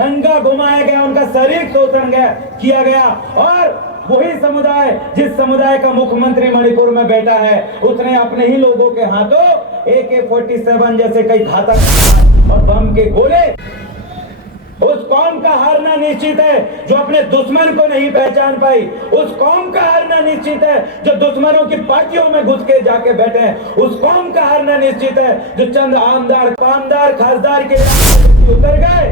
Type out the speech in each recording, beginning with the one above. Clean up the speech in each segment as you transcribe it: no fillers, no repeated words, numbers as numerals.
नंगा घुमाया गया, उनका शारीरिक शोषण किया गया। और वही समुदाय, जिस समुदाय का मुख्यमंत्री मणिपुर में बैठा है, उसने अपने ही लोगों के हाथों AK-47 जैसे कई घातक और बम के गोले। उस कौम का हारना निश्चित है जो अपने दुश्मन को नहीं पहचान पाई। उस कौम का हारना निश्चित है जो दुश्मनों की पार्टियों में घुस के जाके बैठे हैं। उस कौम का हारना निश्चित है जो चंद आमदार, कामदार, खासदार के उतर गए,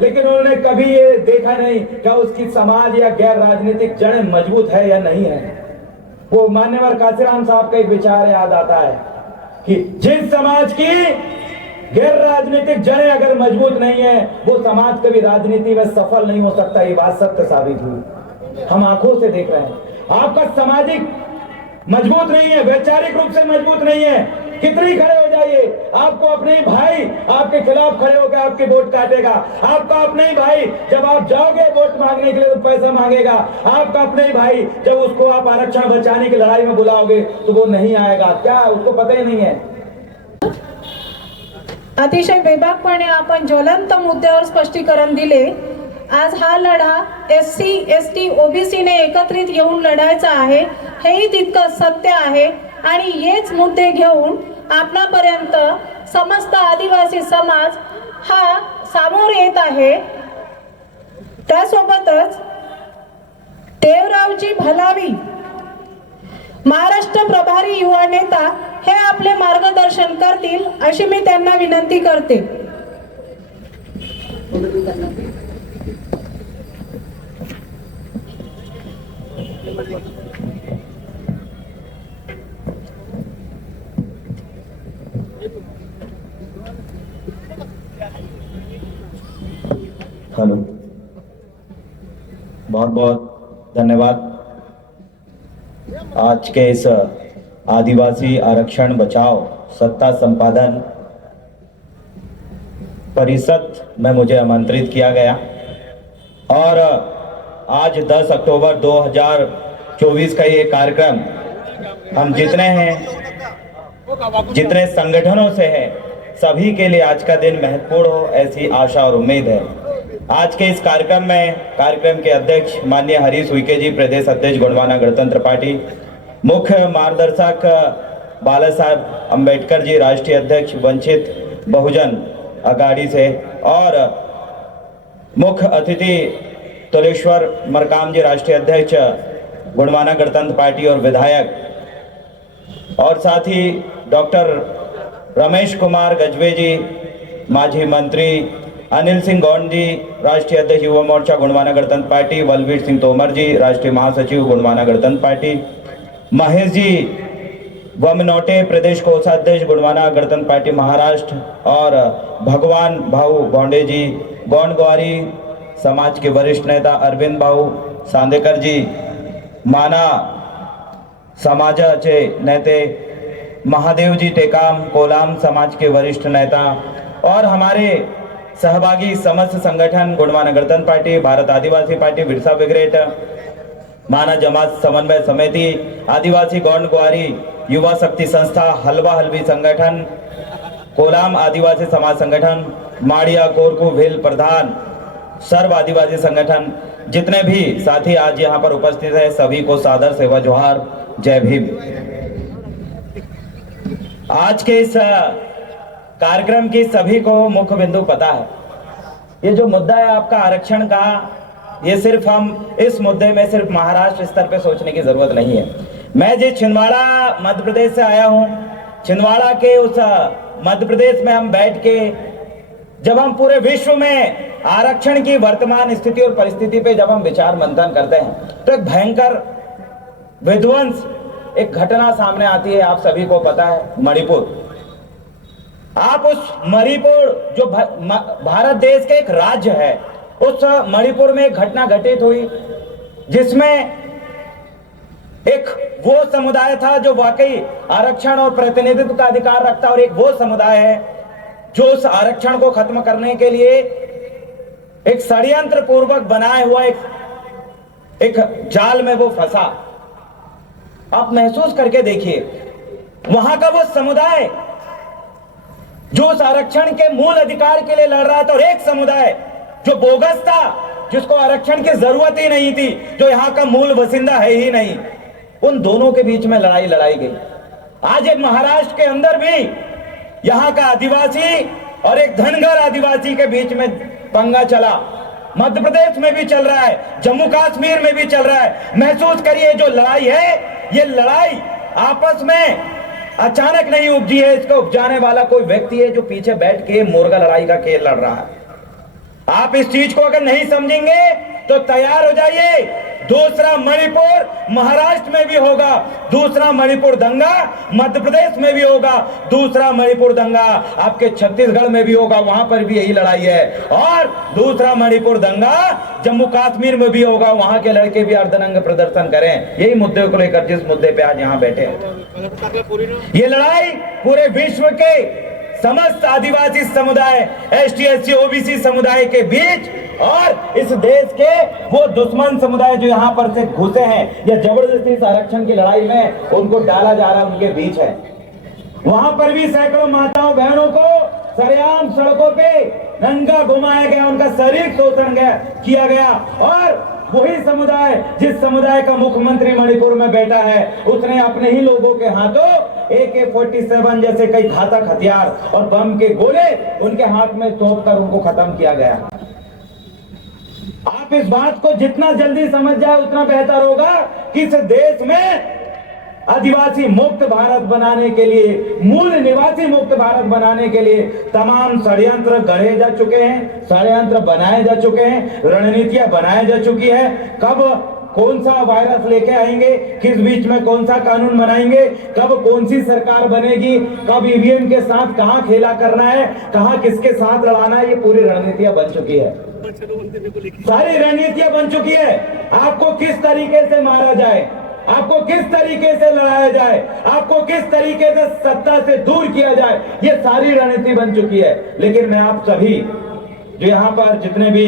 लेकिन उन्होंने कभी ये देखा नहीं क्या उसकी समाज या गैर राजनीतिक जड़ें मजबूत है या नहीं है। वो मान्यवर काशीराम साहब का एक विचार याद आता है कि जिस समाज की गैर राजनीतिक जड़ें अगर मजबूत नहीं है, वो समाज कभी राजनीति में सफल नहीं हो सकता। ये बात सत्य साबित हुई, हम आंखों से देख रहे हैं। आपका सामाजिक मजबूत नहीं है, वैचारिक रूप से मजबूत नहीं है, कितने खड़े हो जाइए, आपको अपने ही भाई आपके खिलाफ खड़े होकर आपके वोट काटेगा। आपका अपने ही भाई जब आप जाओगे वोट मांगने के लिए तो पैसा मांगेगा। आपका अपने ही भाई जब उसको आप आरक्षण बचाने की लड़ाई में बुलाओगे तो वो नहीं आएगा। क्या उसको पता ही नहीं है। अतिशय बेबाकपणे आपण ज्वलंत मुद्द्यावर स्पष्टीकरण दिले। आज हा लढा SC ST OBC ने एकत्रित येऊन लढायचा आहे, हेही तितकं सत्य आहे। आणि हेच मुद्दे घेऊन आपणापर्यंत समस्त आदिवासी समाज हा सामोर येत आहे। त्यासोबतच देवरावजी भलावी महाराष्ट्र प्रभारी युवा नेता हे आपले मार्गदर्शन करतील अशी मी त्यांना विनंती करते। हेलो, बहुत बहुत धन्यवाद। आज के इस आदिवासी आरक्षण बचाओ सत्ता संपादन परिषद में मुझे आमंत्रित किया गया और आज 10 अक्टूबर 2024 का ये कार्यक्रम हम जितने हैं, जितने संगठनों से है, सभी के लिए आज का दिन महत्वपूर्ण हो, ऐसी आशा और उम्मीद है। आज के इस कार्यक्रम के अध्यक्ष माननीय हरीश उइके जी, प्रदेश अध्यक्ष गोंडवाना गणतंत्र पार्टी, मुख्य मार्गदर्शक बाला साहब अंबेडकर जी, राष्ट्रीय अध्यक्ष वंचित बहुजन अघाड़ी से, और मुख्य अतिथि तुलेश्वर मरकाम जी, राष्ट्रीय अध्यक्ष गोंडवाना गणतंत्र पार्टी और विधायक, और साथ ही डॉक्टर रमेश कुमार गजबे जी, माजी मंत्री, अनिल सिंह गौंड जी, राष्ट्रीय अध्यक्ष युवा मोर्चा गोंडवाना गणतंत्र पार्टी, बलवीर सिंह तोमर जी, राष्ट्रीय महासचिव गोंडवाना गणतंत्र पार्टी, महेश जी वमनोटे, प्रदेश कोषाध्यक्ष गोंडवाना गणतंत्र पार्टी महाराष्ट्र, और भगवान भाऊ गोंडे जी, गोंड ग्वारी समाज के वरिष्ठ नेता अरविंद भाऊ सांदेकर जी, माना समाजाचे नेते महादेव जी टेकाम, कोलाम समाज के वरिष्ठ नेता, और हमारे सहभागी समस्त संगठन गोंडवाना गणतंत्र पार्टी, भारत आदिवासी पार्टी, बिरसा ब्रिगेड, माना जमात समन्वय समिति, आदिवासी गौंड ग्वारी युवा शक्ति संस्था, हलवा हलवी संगठन, कोलाम आदिवासी समाज संगठन, माड़िया कोरकू भेल प्रधान, सर्व आदिवासी संगठन, जितने भी साथी आज यहाँ पर उपस्थित है, सभी को सादर सेवा जोहार, जय भीम। आज के इस कार्यक्रम की सभी को मुख्य बिंदु पता है। ये जो मुद्दा है आपका आरक्षण का, ये सिर्फ हम इस मुद्दे में सिर्फ महाराष्ट्र स्तर पे सोचने की जरूरत नहीं है। मैं जिस छिंदवाड़ा मध्य प्रदेश से आया हूँ, छिंदवाड़ा के उस मध्य प्रदेश में हम बैठ के जब हम पूरे विश्व में आरक्षण की वर्तमान स्थिति और परिस्थिति पे जब हम विचार मंथन करते हैं तो एक भयंकर विध्वंस एक घटना सामने आती है। आप सभी को पता है, मणिपुर। आप उस मणिपुर जो भारत देश के एक राज्य है, उस मणिपुर में एक घटना घटित हुई जिसमें एक वो समुदाय था जो वाकई आरक्षण और प्रतिनिधित्व का अधिकार रखता, और एक वो समुदाय है जो उस आरक्षण को खत्म करने के लिए एक षड्यंत्र पूर्वक बनाए हुआ एक जाल में वो फंसा। आप महसूस करके देखिए, वहां का वो समुदाय जो उस आरक्षण के मूल अधिकार के लिए लड़ रहा था, और एक समुदाय जो बोगस था, जिसको आरक्षण की जरूरत ही नहीं थी, जो यहाँ का मूल बसिंदा है ही नहीं, उन दोनों के बीच में लड़ाई लड़ाई गई। आज एक महाराष्ट्र के अंदर भी यहाँ का आदिवासी और एक धनगर आदिवासी के बीच में पंगा चला, मध्य प्रदेश में भी चल रहा है, जम्मू कश्मीर में भी चल रहा है। महसूस करिए, जो लड़ाई है, ये लड़ाई आपस में अचानक नहीं उपजी है, इसको उपजाने वाला कोई व्यक्ति है जो पीछे बैठ के मुर्गा लड़ाई का खेल लड़ रहा है। आप इस चीज को अगर नहीं समझेंगे तो तैयार हो जाइए, दूसरा मणिपुर महाराष्ट्र में भी होगा, दूसरा मणिपुर दंगा मध्य प्रदेश में भी होगा, दूसरा मणिपुर दंगा आपके छत्तीसगढ़ में भी होगा, वहां पर भी यही लड़ाई है, और दूसरा मणिपुर दंगा जम्मू कश्मीर में भी होगा, वहां के लड़के भी अर्धनंग प्रदर्शन करें। यही मुद्दे को लेकर जिस मुद्दे पे आज यहाँ बैठे हैं, ये लड़ाई पूरे विश्व के समस्त आदिवासी समुदाय, एसटी एससी ओबीसी समुदाय के बीच और इस देश के वो दुश्मन समुदाय जो यहाँ पर से घुसे हैं या जबरदस्ती इस आरक्षण की लड़ाई में उनको डाला जा रहा है, उनके बीच है। वहां पर भी सैकड़ों माताओं बहनों को सरेआम सड़कों पे नंगा घुमाया गया, उनका शारीरिक शोषण किया गया, और वही समुदाय जिस समुदाय का मुख्यमंत्री मणिपुर में बैठा है, उसने अपने ही लोगों के हाथों AK-47 जैसे कई घातक हथियार और बम के गोले उनके हाथ में सौंप कर उनको खत्म किया गया। आप इस बात को जितना जल्दी समझ जाए उतना बेहतर होगा कि इस देश में आदिवासी मुक्त भारत बनाने के लिए, मूल निवासी मुक्त भारत बनाने के लिए तमाम षड्यंत्र गढ़े जा चुके हैं, षड्यंत्र बनाए जा चुके हैं, रणनीतियां बनाई जा चुकी है। कब कौन सा वायरस लेके आएंगे, किस बीच में कौन सा कानून बनाएंगे, कब कौन सी सरकार बनेगी, कब ईवीएम के साथ कहां खेला करना है, कहां किसके साथ लड़ाना है, ये पूरी रणनीतियां बन चुकी है, सारी रणनीतियां बन चुकी है। आपको किस तरीके से मारा जाए, आपको किस तरीके से लड़ाया जाए, आपको किस तरीके से सत्ता से दूर किया जाए, ये सारी रणनीति बन चुकी है। लेकिन मैं आप सभी जो यहाँ पर जितने भी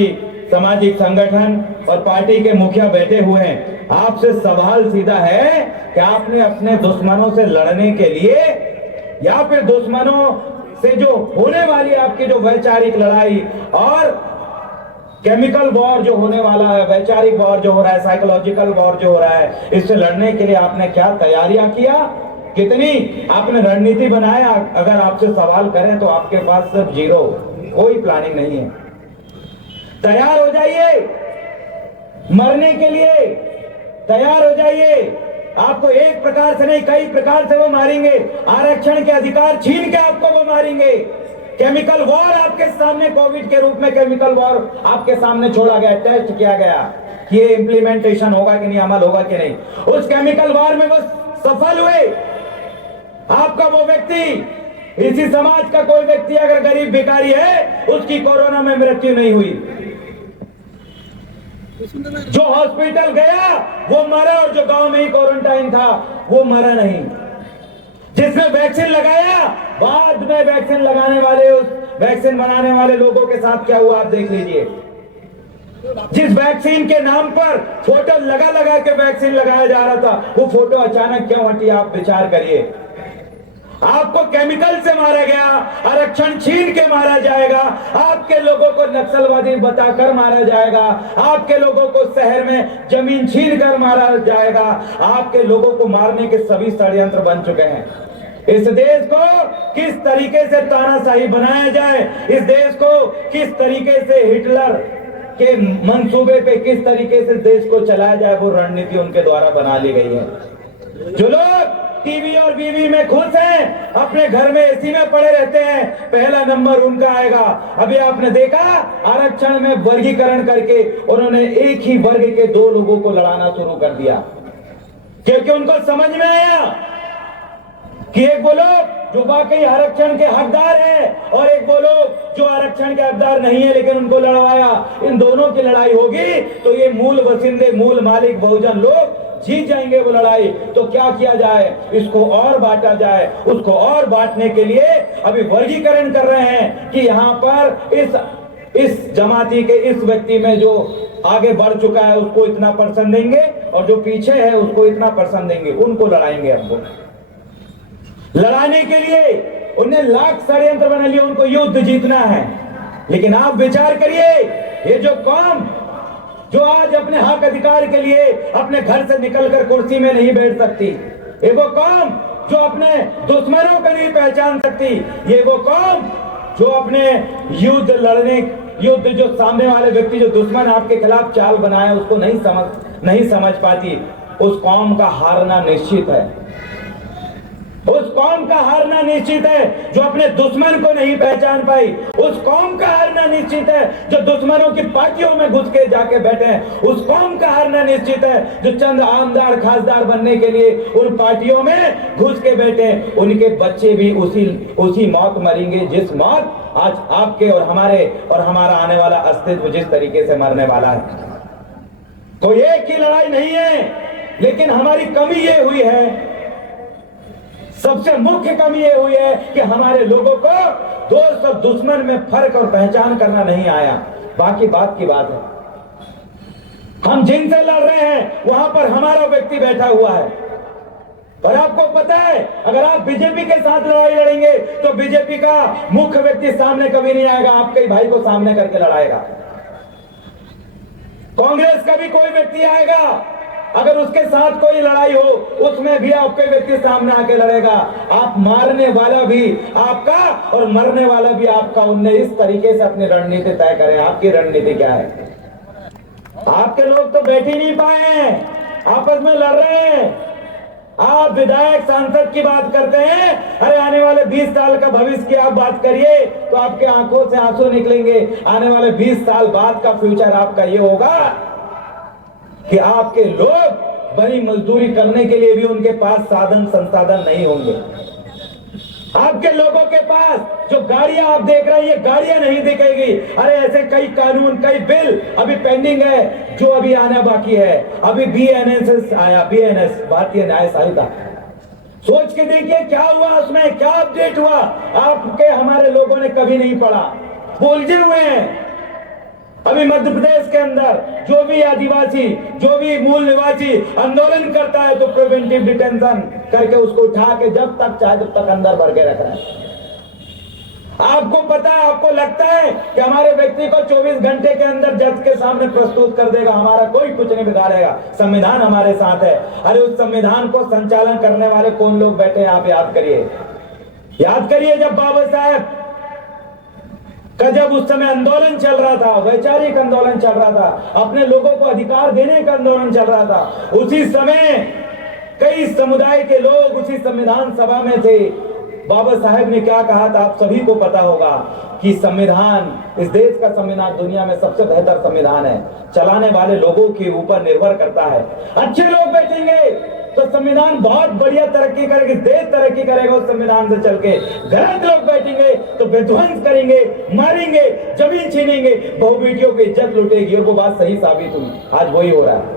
सामाजिक संगठन और पार्टी के मुखिया बैठे हुए हैं, आपसे सवाल सीधा है कि आपने अपने दुश्मनों से लड़ने के लिए या फिर दुश्मनों से जो होने वाली आपकी जो वैचारिक लड़ाई और केमिकल वॉर जो होने वाला है, वैचारिक वॉर जो हो रहा है, साइकोलॉजिकल वॉर जो हो रहा है, इससे लड़ने के लिए आपने क्या तैयारियां किया, कितनी आपने रणनीति बनाया? अगर आपसे सवाल करें तो आपके पास सिर्फ जीरो, कोई प्लानिंग नहीं है। तैयार हो जाइए, मरने के लिए तैयार हो जाइए। आपको एक प्रकार से नहीं कई प्रकार से वो मारेंगे, आरक्षण के अधिकार छीन के आपको वो मारेंगे। केमिकल वॉर आपके सामने, कोविड के रूप में केमिकल वॉर आपके सामने छोड़ा गया, टेस्ट किया गया कि ये इंप्लीमेंटेशन होगा कि नहीं, अमल होगा कि नहीं। उस केमिकल वॉर में वो सफल हुए। आपका वो व्यक्ति, इसी समाज का कोई व्यक्ति अगर गरीब भिखारी है, उसकी कोरोना में मृत्यु नहीं हुई। जो हॉस्पिटल गया वो मरा, और जो गांव में ही क्वारंटाइन था वो मरा नहीं। जिसने वैक्सीन लगाया, बाद में वैक्सीन लगाने वाले, उस वैक्सीन बनाने वाले लोगों के साथ क्या हुआ आप देख लीजिए। जिस वैक्सीन के नाम पर फोटो लगा लगा के वैक्सीन लगाया जा रहा था, वो फोटो अचानक क्यों हटी, आप विचार करिए। आपको केमिकल से मारा गया, आरक्षण छीन के मारा जाएगा, आपके लोगों को नक्सलवादी बताकर मारा जाएगा, आपके लोगों को शहर में जमीन छीन कर मारा जाएगा, आपके लोगों को मारने के सभी षड्यंत्र बन चुके हैं। इस देश को किस तरीके से तानाशाही बनाया जाए, इस देश को किस तरीके से हिटलर के मंसूबे पे किस तरीके से देश को चलाया जाए, वो रणनीति उनके द्वारा बना ली गई है। जो लोग टीवी और बीवी में खुश हैं, अपने घर में एसी में पड़े रहते हैं, पहला नंबर उनका आएगा। अभी आपने देखा आरक्षण में वर्गीकरण करके उन्होंने एक ही वर्ग के दो लोगों को लड़ाना शुरू कर दिया, क्योंकि उनको समझ में आया कि एक वो लोग जो वाकई आरक्षण के हकदार हैं और एक वो लोग जो आरक्षण के हकदार नहीं है लेकिन उनको लड़वाया। इन दोनों की लड़ाई होगी तो ये मूल बसिंदे, मूल मालिक बहुजन लोग जीत जाएंगे वो लड़ाई। तो क्या किया जाए, इसको और बांटा जाए। उसको और बांटने के लिए अभी वर्गीकरण कर रहे हैं कि यहाँ पर इस जमाती के इस व्यक्ति में जो आगे बढ़ चुका है उसको इतना परसेंट देंगे और जो पीछे है उसको इतना परसेंट देंगे, उनको लड़ाएंगे। हमको लड़ाने के लिए उन्हें लाख षड्यंत्र बना लिए, उनको युद्ध जीतना है। लेकिन आप विचार करिए, ये जो कौम जो आज अपने हक अधिकार के लिए अपने घर से निकलकर कुर्सी में नहीं बैठ सकती, ये वो कौम जो अपने दुश्मनों को नहीं पहचान सकती, ये वो कौम जो अपने युद्ध जो सामने वाले व्यक्ति जो दुश्मन आपके खिलाफ चाल बनाया उसको नहीं समझ पाती, उस कौम का हारना निश्चित है। उस कौम का हारना निश्चित है जो अपने दुश्मन को नहीं पहचान पाई। उस कौम का हारना निश्चित है जो दुश्मनों की पार्टियों में घुस के जाके बैठे हैं। उस कौम का हारना निश्चित है जो चंद आमदार खासदार बनने के लिए उन पार्टियों में घुस के बैठे हैं। उनके बच्चे भी उसी मौत मरेंगे जिस मौत आज आपके और हमारा आने वाला अस्तित्व जिस तरीके से मरने वाला है। तो एक ही लड़ाई नहीं है, लेकिन हमारी कमी ये हुई है, सबसे मुख्य कमी ये हुई है कि हमारे लोगों को दोस्त और दुश्मन में फर्क और पहचान करना नहीं आया। बाकी बात की बात है, हम जिनसे लड़ रहे हैं वहां पर हमारा व्यक्ति बैठा हुआ है। और आपको पता है, अगर आप बीजेपी के साथ लड़ाई लड़ेंगे तो बीजेपी का मुख्य व्यक्ति सामने कभी नहीं आएगा, आपके ही भाई को सामने करके लड़ाएगा। कांग्रेस का भी कोई व्यक्ति आएगा, अगर उसके साथ कोई लड़ाई हो उसमें भी आपके व्यक्ति सामने आके लड़ेगा। आप मारने वाला भी आपका और मरने वाला भी आपका। उनने इस तरीके से अपनी रणनीति तय करे। आपकी रणनीति क्या है? आपके लोग तो बैठ ही नहीं पाए हैं, आपस में लड़ रहे हैं। आप विधायक सांसद की बात करते हैं, अरे आने वाले 20 साल का भविष्य की आप बात करिए तो आपके आंखों से आंसू निकलेंगे। आने वाले 20 साल बाद का फ्यूचर आपका ये होगा कि आपके लोग बड़ी मजदूरी करने के लिए भी उनके पास साधन संसाधन नहीं होंगे। आपके लोगों के पास जो गाड़ियां आप देख रहे हैं, ये गाड़ियां नहीं दिखेगी। अरे ऐसे कई कानून, कई बिल अभी पेंडिंग है जो अभी आना बाकी है। अभी BNS आया, BNS भारतीय न्याय संहिता। सोच के देखिए क्या हुआ उसमें, क्या अपडेट हुआ। आपके हमारे लोगों ने कभी नहीं पढ़ा, बोलते हुए हैं। अभी मध्य प्रदेश के अंदर जो भी आदिवासी, जो भी मूल निवासी आंदोलन करता है तो प्रिवेंटिव डिटेंशन करके उसको उठा के जब तक चाहे तब तक अंदर भर के रख रहा है। आपको पता है, आपको लगता है कि हमारे व्यक्ति को 24 घंटे के अंदर जज के सामने प्रस्तुत कर देगा, हमारा कोई कुछ नहीं बिगाड़ेगा, संविधान हमारे साथ है। अरे उस संविधान को संचालन करने वाले कौन लोग बैठे हैं आप याद करिए। जब बाबा साहेब का जब उस समय आंदोलन चल रहा था, वैचारिक आंदोलन चल रहा था, अपने लोगों को अधिकार देने का आंदोलन चल रहा था, उसी समय कई समुदाय के लोग उसी संविधान सभा में थे। बाबा साहेब ने क्या कहा था आप सभी को पता होगा कि संविधान, इस देश का संविधान दुनिया में सबसे बेहतर संविधान है। चलाने वाले लोगों के ऊपर निर्भर करता है। अच्छे लोग बैठेंगे तो संविधान बहुत बढ़िया तरक्की करेगी, देश तरक्की करेगा उस संविधान से चल के। गलत लोग बैठेंगे तो विध्वंस करेंगे, मारेंगे, जमीन छीनेंगे, बहु बेटियों की इज्जत लुटेगी। और वो बात सही साबित हुई, आज वही हो रहा है।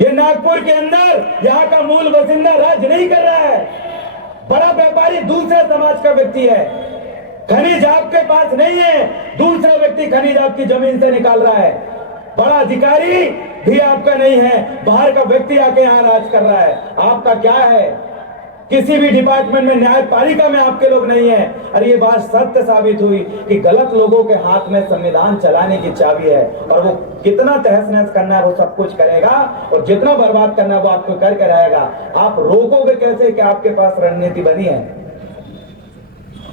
ये नागपुर के अंदर यहाँ का मूल बासिंदा राज नहीं कर रहा है, बड़ा व्यापारी दूसरे समाज का व्यक्ति है। खनिज आपके पास नहीं है, दूसरा व्यक्ति खनिज आपकी जमीन से निकाल रहा है। बड़ा अधिकारी भी आपका नहीं है, बाहर का व्यक्ति आके यहाँ राज कर रहा है। आपका क्या है? किसी भी डिपार्टमेंट में, न्यायपालिका में आपके लोग नहीं है। अरे ये बात सत्य साबित हुई कि गलत लोगों के हाथ में संविधान चलाने की चाबी है, और वो कितना तहस नहस करना है वो सब कुछ करेगा, और जितना बर्बाद करना है वो आपको करके रहेगा। आप रोकोगे कैसे कि आपके पास रणनीति बनी है?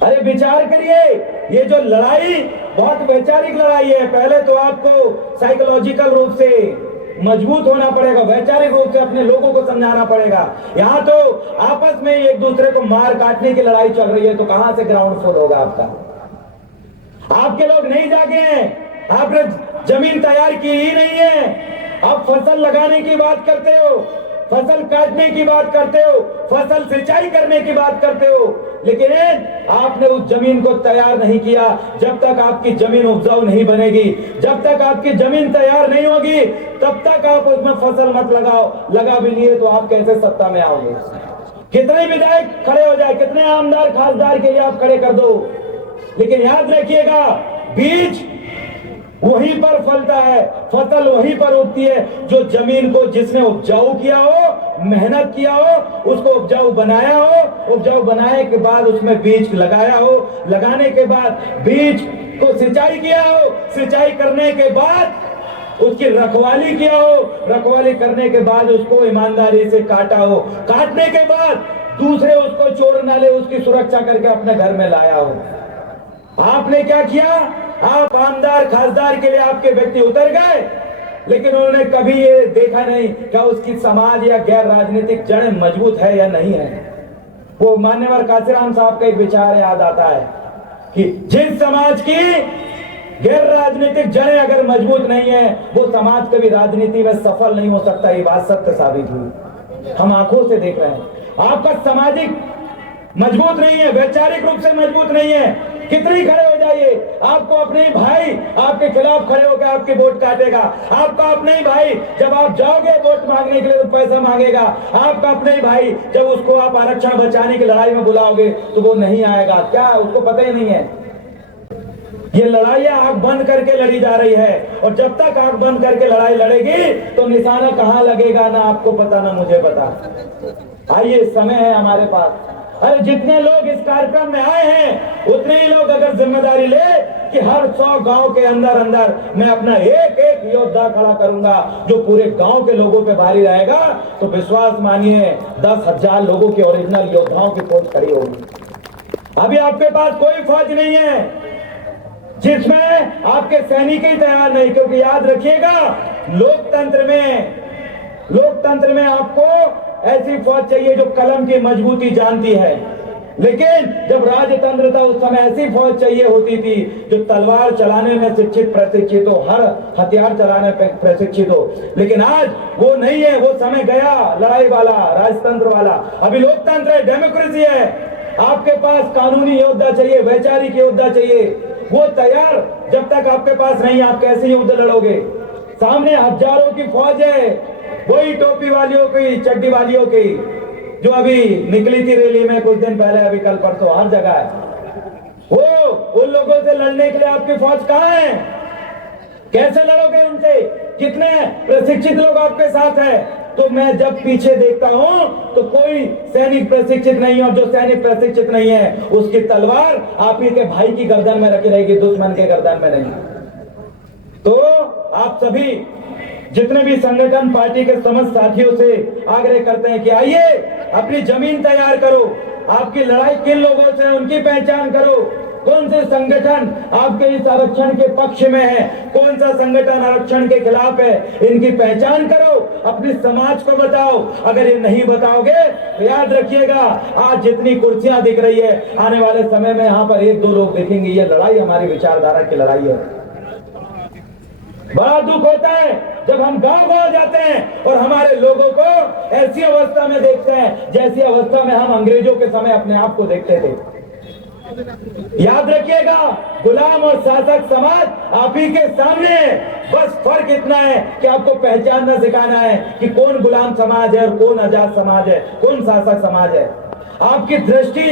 अरे विचार करिए, ये जो लड़ाई बहुत वैचारिक लड़ाई है। पहले तो आपको साइकोलॉजिकल रूप से मजबूत होना पड़ेगा, वैचारिक रूप से अपने लोगों को समझाना पड़ेगा। यहाँ तो आपस में एक दूसरे को मार काटने की लड़ाई चल रही है, तो कहां से ग्राउंड फ्लोर होगा आपका? आपके लोग नहीं जागे हैं, आपने जमीन तैयार की ही नहीं है। आप फसल लगाने की बात करते हो, फसल काटने की बात करते हो, फसल सिंचाई करने की बात करते हो, लेकिन आपने उस जमीन को तैयार नहीं किया। जब तक आपकी जमीन उपजाऊ नहीं बनेगी, जब तक आपकी जमीन तैयार नहीं होगी, तब तक आप उसमें फसल मत लगाओ। लगा भी लिए तो आप कैसे सत्ता में आओगे? कितने विधायक खड़े हो जाए, कितने आमदार खासदार के लिए आप खड़े कर दो, लेकिन याद रखिएगा बीज वहीं पर फलता है, फसल वहीं पर उगती है। जो जमीन को जिसने उपजाऊ किया हो, मेहनत किया हो, उसको उपजाऊ बनाया हो, उपजाऊ बनाने के बाद उसमें बीज लगाया हो, लगाने के बाद बीज को सिंचाई किया हो, सिंचाई करने के बाद उसकी रखवाली किया हो, रखवाली करने के बाद उसको ईमानदारी से काटा हो, काटने के बाद दूसरे उसको चोर ना ले, उसकी सुरक्षा करके अपने घर में लाया हो। आपने क्या किया? आप आमदार खासदार के लिए आपके व्यक्ति उतर गए, लेकिन उन्होंने कभी ये देखा नहीं क्या उसकी समाज या गैर राजनीतिक जड़ें मजबूत है या नहीं है। वो मान्यवर काशीराम साहब का एक विचार याद आता है कि जिस समाज की गैर राजनीतिक जड़ें अगर मजबूत नहीं है, वो समाज कभी राजनीति में सफल नहीं हो सकता। ये बात सत्य साबित हुई, हम आंखों से देख रहे हैं। आपका सामाजिक मजबूत नहीं है, वैचारिक रूप से मजबूत नहीं है, कितने खड़े हो जाइए, आपको अपने ही भाई आपके खिलाफ खड़े होकर आपके वोट काटेगा। आपका अपने ही भाई जब आप जाओगे वोट मांगने के लिए तो पैसा मांगेगा। आपका अपने ही भाई जब उसको आप आरक्षण बचाने की लड़ाई में बुलाओगे तो वो नहीं आएगा। क्या उसको पता ही नहीं है? ये लड़ाइयां आंख बंद करके लड़ी जा रही है, और जब तक आंख बंद करके लड़ाई लड़ेगी तो निशाना कहां लगेगा ना आपको पता ना मुझे पता। आइए, समय है हमारे पास। अरे जितने लोग इस कार्यक्रम में आए हैं उतने ही लोग अगर जिम्मेदारी ले कि हर 100 गांव के अंदर अंदर मैं अपना एक एक योद्धा खड़ा करूंगा जो पूरे गांव के लोगों पे भारी रहेगा, तो विश्वास मानिए 10,000 लोगों के ओरिजिनल योद्धाओं की फौज खड़ी होगी। अभी आपके पास कोई फौज नहीं है जिसमें आपके सैनिक ही तैयार नहीं, क्योंकि याद रखिएगा लोकतंत्र में आपको ऐसी फौज चाहिए जो कलम की मजबूती जानती है, लेकिन जब राजतंत्र था उस समय ऐसी फौज चाहिए होती थी जो तलवार चलाने में शिक्षित प्रशिक्षित हो, हर हथियार चलाने में प्रशिक्षित हो। लेकिन आज वो नहीं है, वो समय गया लड़ाई वाला, राजतंत्र वाला। अभी लोकतंत्र है, डेमोक्रेसी है। आपके पास कानूनी योद्धा चाहिए, वैचारिक योद्धा चाहिए, वो तैयार जब तक आपके पास नहीं, आप कैसे युद्ध लड़ोगे? सामने हजारों की फौज है, वही टोपी वालियों की, चड्डी वालियों की, जो अभी निकली थी रैली में कुछ दिन पहले, अभी कल परसों हर जगह है। वो उन लोगों से लड़ने के लिए आपकी फौज कहां है? कैसे लड़ोगे उनसे? कितने प्रशिक्षित लोग आपके साथ हैं? तो मैं जब पीछे देखता हूं तो कोई सैनिक प्रशिक्षित नहीं है, और जो सैनिक प्रशिक्षित नहीं है उसकी तलवार आप ही के भाई की गर्दन में रखी रहेगी, दुश्मन के गर्दन में नहीं। तो आप सभी जितने भी संगठन पार्टी के समस्त साथियों से आग्रह करते हैं कि आइए अपनी जमीन तैयार करो। आपकी लड़ाई किन लोगों से है उनकी पहचान करो। कौन से संगठन आपके इस आरक्षण के पक्ष में है, कौन सा संगठन आरक्षण के खिलाफ है, इनकी पहचान करो, अपने समाज को बताओ। अगर ये नहीं बताओगे तो याद रखिएगा, आज जितनी कुर्सियां दिख रही है, आने वाले समय में यहाँ पर 1-2 लोग देखेंगे। ये लड़ाई हमारी विचारधारा की लड़ाई है। बड़ा दुख होता है जब हम गांव-गांव जाते हैं और हमारे लोगों को ऐसी अवस्था में देखते हैं जैसी अवस्था में हम अंग्रेजों के समय अपने आप को देखते थे। याद रखिएगा, गुलाम और शासक समाज आप ही के सामने है। बस फर्क इतना है कि आपको पहचानना सिखाना है कि कौन गुलाम समाज है और कौन आजाद समाज है, कौन शासक समाज है। आपकी दृष्टि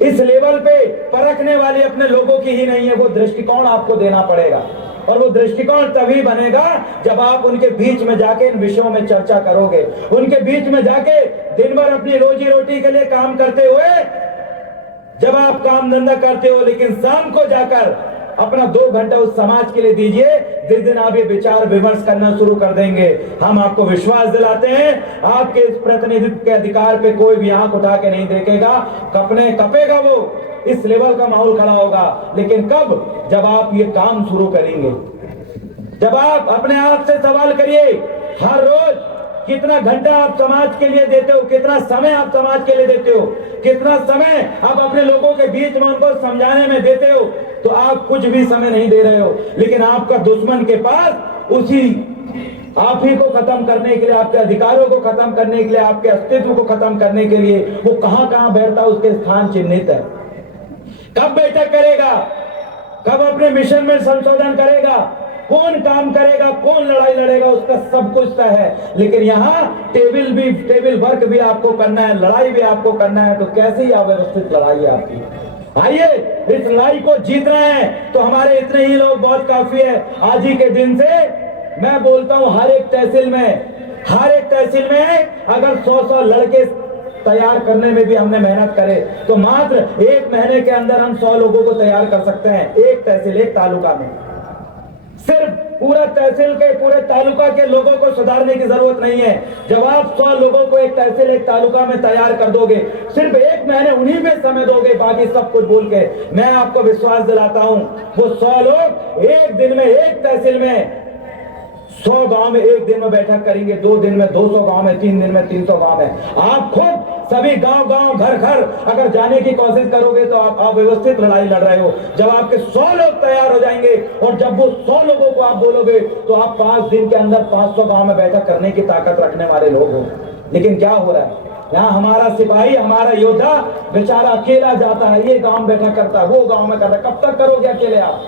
इस लेवल पे परखने वाली अपने लोगों की ही नहीं है, वो दृष्टिकोण आपको देना पड़ेगा। और वो दृष्टिकोण तभी बनेगा जब आप उनके बीच में जाके इन विषयों में चर्चा करोगे, उनके बीच में जाके दिन भर अपनी रोजी रोटी के लिए काम करते हुए, जब आप काम धंधा करते हो, लेकिन शाम को जाकर अपना 2 घंटा उस समाज के लिए दीजिए। जिस दिन आप ये विचार विमर्श करना शुरू कर देंगे, हम आपको विश्वास दिलाते हैं आपके इस प्रतिनिधित्व के अधिकार पे कोई भी आंख उठा के नहीं देखेगा। कपेगा वो, इस लेवल का माहौल खड़ा होगा। लेकिन कब? जब आप ये काम शुरू करेंगे, जब आप अपने आप से सवाल करिए, हर रोज कितना घंटा आप समाज के लिए देते हो, कितना समय आप समाज के लिए देते हो, कितना समय आप अपने लोगों के बीच में उनको समझाने में देते हो। तो आप कुछ भी समय नहीं दे रहे हो, लेकिन आपका दुश्मन के पास उसी आप ही को खत्म करने के लिए, आपके अधिकारों को खत्म करने के लिए, आपके अस्तित्व को खत्म करने के लिए वो कहां कहां बैठता है, उसके स्थान चिन्हित है। कब बैठक करेगा, कब अपने मिशन में संशोधन करेगा, कौन काम करेगा, कौन लड़ाई लड़ेगा, उसका सब कुछ तय है। लेकिन यहाँ टेबल वर्क भी आपको करना है, लड़ाई भी आपको करना है। तो कैसी अव्यवस्थित लड़ाई है आपकी? आइए इस लड़ाई को जीतना है तो हमारे इतने ही लोग बहुत काफी है। आज ही के दिन से मैं बोलता हूं हर एक तहसील में अगर 100 लड़के तैयार करने में भी हमने मेहनत करे तो मात्र 1 महीने के अंदर हम 100 लोगों को तैयार कर सकते हैं। एक तहसील, एक तालुका में सिर्फ पूरा तहसील के, पूरे तालुका के लोगों को सुधारने की जरूरत नहीं है। जब आप 100 लोगों को एक तहसील, एक तालुका में तैयार कर दोगे, सिर्फ 1 महीने उन्हीं में समय दोगे, बाकी सब कुछ भूल के, मैं आपको विश्वास दिलाता हूं वो 100 लोग एक दिन में, एक तहसील में 100 गांव में एक दिन में बैठक करेंगे, 2 दिन में 200 गांव में, 3 दिन में 300 गांव में। आप खुद सभी गांव घर अगर जाने की कोशिश करोगे तो आप व्यवस्थित लड़ाई लड़ रहे हो। जब आपके 100 लोग तैयार हो जाएंगे और जब वो 100 लोगों को आप बोलोगे तो आप 5 दिन के अंदर 500 गांव में बैठक करने की ताकत रखने वाले लोग हो। लेकिन क्या हो रहा है, यहाँ हमारा सिपाही, हमारा योद्धा बेचारा अकेला जाता है, ये गांव बैठक करता है, वो गांव में करता है। कब तक करोगे अकेले? आप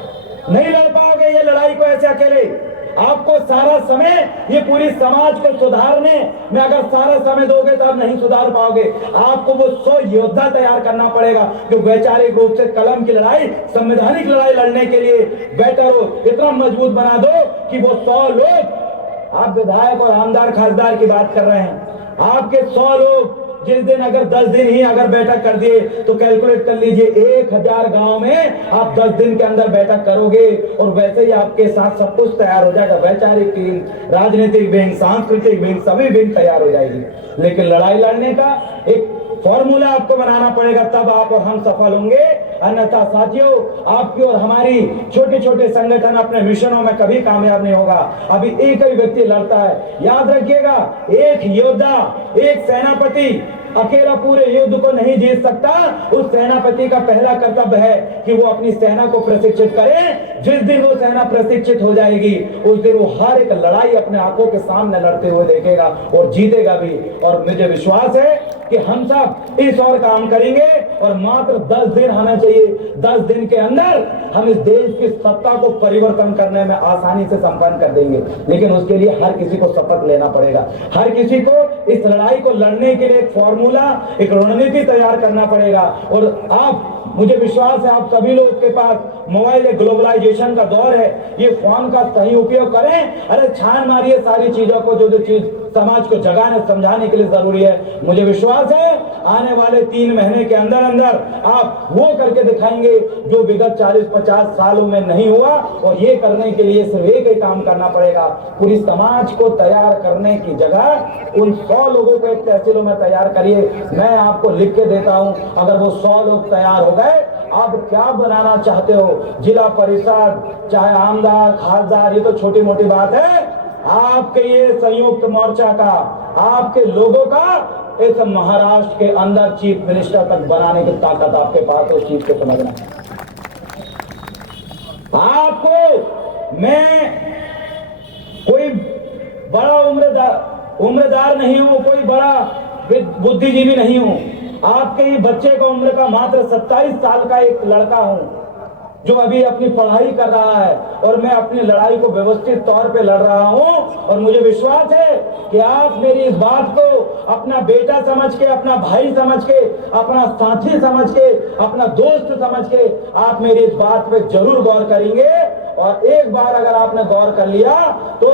नहीं लड़ पाओगे ये लड़ाई को ऐसे अकेले। आपको सारा समय ये पूरी समाज को सुधारने में अगर सारा समय दोगे तो आप नहीं सुधार पाओगे। आपको वो 100 योद्धा तैयार करना पड़ेगा जो वैचारिक रूप से कलम की लड़ाई, संवैधानिक लड़ाई लड़ने के लिए बेटर हो। इतना मजबूत बना दो कि वो 100 लोग, आप विधायक और आमदार खासदार की बात कर रहे हैं, आपके 100 लोग जिस दिन अगर 10 दिन ही अगर बैठक कर दिए तो कैलकुलेट कर लीजिए 1000 गांव में आप 10 दिन के अंदर बैठक करोगे और वैसे ही आपके साथ सब कुछ तैयार हो जाएगा। वैचारिक विंग, राजनीतिक विंग, सांस्कृतिक विंग, सभी विंग तैयार हो जाएगी। लेकिन लड़ाई लड़ने का एक फॉर्मूला आपको बनाना पड़ेगा, तब आप और हम सफल होंगे। अन्यथा साथियों, आपकी और हमारी छोटे छोटे संगठन अपने मिशनों में कभी कामयाब नहीं होगा। अभी एक ही व्यक्ति लड़ता है, याद रखिएगा, एक योद्धा, एक सेनापति अकेला पूरे युद्ध को नहीं जीत सकता। उस सेनापति का पहला कर्तव्य है कि वो अपनी सेना को प्रशिक्षित करे। जिस दिन वो सेना प्रशिक्षित हो जाएगी उस दिन वो हर एक लड़ाई अपने आंखों के सामने लड़ते हुए देखेगा और जीतेगा भी। और मुझे विश्वास है कि हम सब इस और काम करेंगे और मात्र 10 दिन हमें चाहिए। 10 दिन के अंदर हम इस देश की सत्ता को परिवर्तन करने में आसानी से संपन्न कर देंगे। लेकिन उसके लिए हर किसी को शपथ लेना पड़ेगा, हर किसी को इस लड़ाई को लड़ने के लिए एक फॉर्मूला, एक रणनीति तैयार करना पड़ेगा। और आप, मुझे विश्वास है आप सभी लोग के पास मोबाइल है, ग्लोबलाइजेशन का दौर है, ये फोन का सही उपयोग करें। अरे छान मारिए सारी चीजों को, जो चीज समाज को जगाने समझाने के लिए जरूरी है। मुझे विश्वास है आने वाले 3 महीने के अंदर अंदर आप वो करके दिखाएंगे जो विगत 40-50 सालों में नहीं हुआ। और ये करने के लिए सिर्फ एक ही काम करना पड़ेगा, पूरी समाज को तैयार करने की जगह उन 100 लोगों को एक तहसीलों में तैयार करिए। मैं आपको लिख के देता हूं, अगर वो 100 लोग तैयार हो गए, आप क्या बनाना चाहते हो, जिला परिषद, चाहे आमदार खासदार, ये तो छोटी मोटी बात है। आपके ये संयुक्त मोर्चा का, आपके लोगों का इस महाराष्ट्र के अंदर चीफ मिनिस्टर तक बनाने की ताकत आपके पास, उस चीज को समझना। आपको मैं कोई बड़ा उम्रदार नहीं हूं, कोई बड़ा बुद्धिजीवी नहीं हूं। आपके ये बच्चे का उम्र का मात्र 27 साल का एक लड़का हूं जो अभी अपनी पढ़ाई कर रहा है और मैं अपनी लड़ाई को व्यवस्थित तौर पे लड़ रहा हूं। और मुझे विश्वास है कि आप मेरी इस बात को अपना बेटा समझ के, अपना भाई समझ के, अपना साथी समझ के, अपना दोस्त समझ के आप मेरी इस बात पे जरूर गौर करेंगे। और एक बार अगर आपने गौर कर लिया तो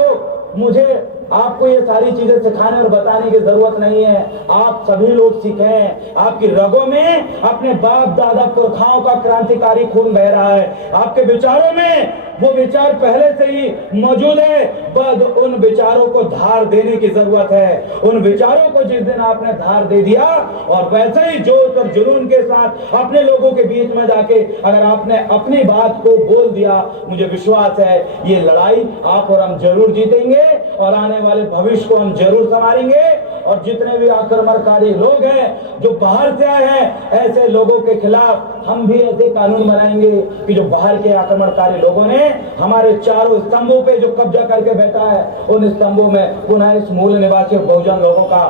मुझे आपको ये सारी चीजें सिखाने और बताने की जरूरत नहीं है। आप सभी लोग सीखें। आपकी रगों में अपने बाप दादा पुरखाओं का क्रांतिकारी खून बह रहा है। आपके विचारों में वो विचार पहले से ही मौजूद है, बस उन विचारों को धार देने की जरूरत है। उन विचारों को जिस दिन आपने धार दे दिया और वैसे ही जोश और जुनून के साथ अपने लोगों के बीच में जाके अगर आपने अपनी बात को बोल दिया, मुझे विश्वास है ये लड़ाई आप और हम जरूर जीतेंगे और आने वाले भविष्य को हम जरूर संभालेंगे। और जितने भी आक्रमणकारी लोग हैं जो बाहर से आए हैं, ऐसे लोगों के खिलाफ हम भी ऐसे कानून बनाएंगे कि जो बाहर के आक्रमणकारी लोगों ने हमारे चारों स्तंभों पे जो कब्जा करके बैठा है, उन स्तंभों में पुनः इस मूल निवासी बहुजन लोगों का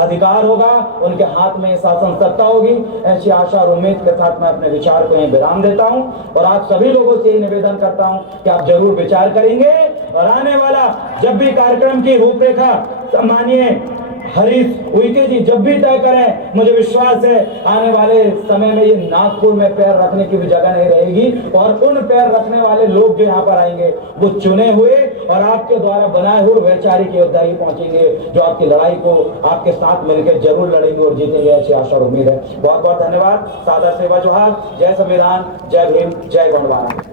अधिकार होगा, उनके हाथ में शासन सत्ता होगी। ऐसी आशा और उम्मीद के साथ मैं अपने विचार को यहीं विराम देता हूं और आप सभी लोगों से निवेदन करता हूं कि आप जरूर विचार करेंगे और आने वाला जब भी कार्यक्रम की रूपरेखा मानिए हरीश उइके जी जब भी तय करें, मुझे विश्वास है आने वाले समय में ये नागपुर में पैर रखने की भी जगह नहीं रहेगी और उन पैर रखने वाले लोग जो यहाँ पर आएंगे वो चुने हुए और आपके द्वारा बनाए हुए वैचारिक योद्धा ही पहुंचेंगे, जो आपकी लड़ाई को आपके साथ मिलकर जरूर लड़ेंगे और जीतेंगे, ऐसी आशा और उम्मीद है। बहुत बहुत धन्यवाद। सादा सेवा जोहार। जय संविधान, जय भीम, जय गोंडवाना।